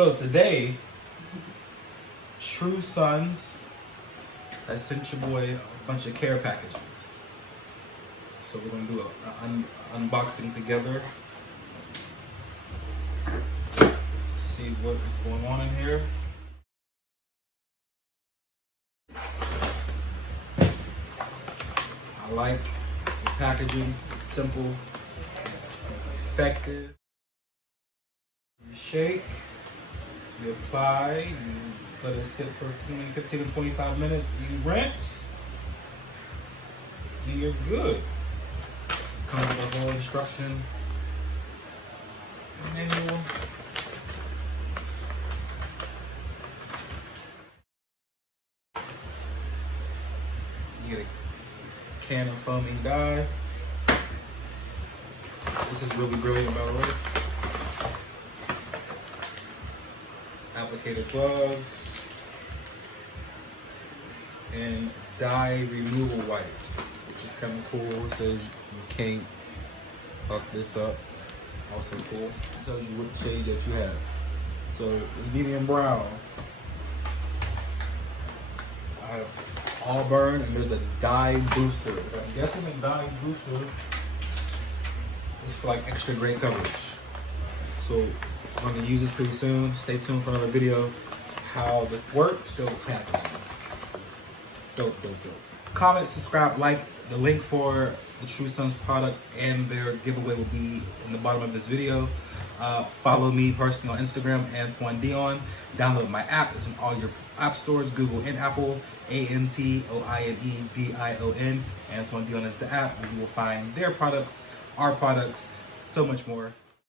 So today, True Sons has sent your boy a bunch of care packages. So we're gonna do an unboxing together. See what is going on in here. I like the packaging. It's simple, effective. You shake, you apply, you let it sit for 15 to 25 minutes, you rinse, and you're good. Comes with a whole instruction manual. You get a can of foaming dye. This is really brilliant, by the way. Applicator gloves and dye removal wipes, which is kind of cool. It says you can't fuck this up. Also cool. It tells you what shade that you have. So it's medium brown. I have auburn, and there's a dye booster. I'm guessing the dye booster is for like extra gray coverage. So I'm gonna use this pretty soon. Stay tuned for another video how this works. So packaging. Dope. Comment, subscribe, like. The link for the True Sons product and their giveaway will be in the bottom of this video. Follow me personally on Instagram, antoinedion. Download my app. It's in all your app stores, Google and Apple. antoinedion. Antoinedion is the app where you will find their products, our products, so much more.